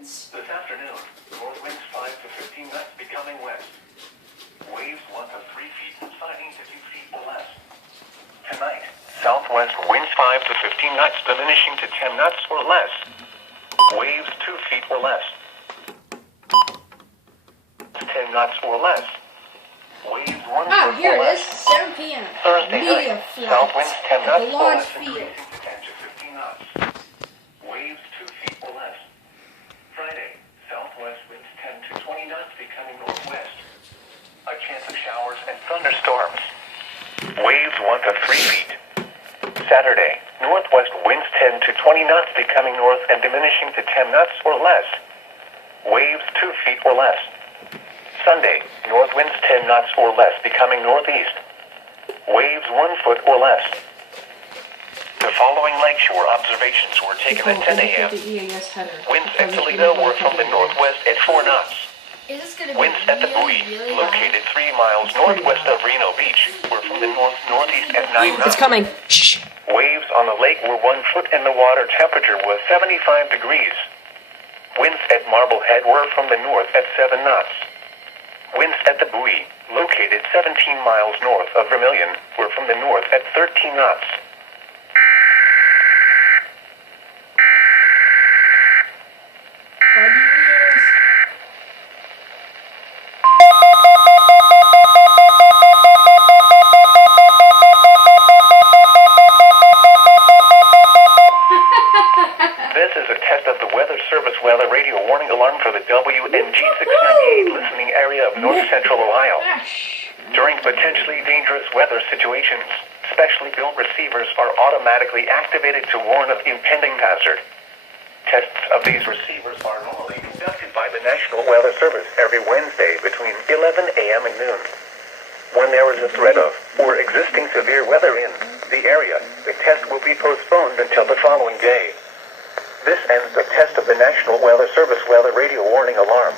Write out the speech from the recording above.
winds. This afternoon, north winds 5 to 15 knots becoming west. Waves 1 to 3 feet subsiding to 2 feet or less. Tonight, southwest winds 5 to 15 knots diminishing to 10 knots or less. Waves 2 feet or less. 10 knots or less. Waves 1 Ah, foot here or it is. less. 7 p.m. Thursday Media night, flight south winds 10 at knots the or large less, field. increasing to 10 to 15 knots. Waves 2 feet or less. Friday, southwest winds 10 to 20 knots becoming northwest. A chance of showers and thunderstorms. Waves 1 to 3 feet. Saturday, northwest winds 10 to 20 knots becoming north and diminishing to 10 knots or less. Waves 2 feet or less. Sunday, north winds 10 knots or less becoming northeast. Waves 1 foot or less. The following lakeshore observations were taken at 10 a.m. The EAS header. Winds at Toledo were from the northwest at 4 knots. Is this gonna be Winds at the buoy, really located 3 miles northwest of Reno Beach, were from the north-northeast at 9 knots. It's coming. Shh. Waves on the lake were 1 foot and the water temperature was 75 degrees. Winds at Marblehead were from the north at 7 knots. Winds at the buoy, located 17 miles north of Vermilion, were from the north at 13 knots. This is a test of the Weather Service weather radio warning alarm for the WNG698 listening area of north central Ohio. During potentially dangerous weather situations, specially built receivers are automatically activated to warn of impending hazard. Tests of these receivers are normally conducted by the National Weather Service every Wednesday between 11 a.m. and noon. When there is a threat of or existing severe weather in the area, the test will be postponed until the following day. This ends the test of the National Weather Service weather radio warning alarm.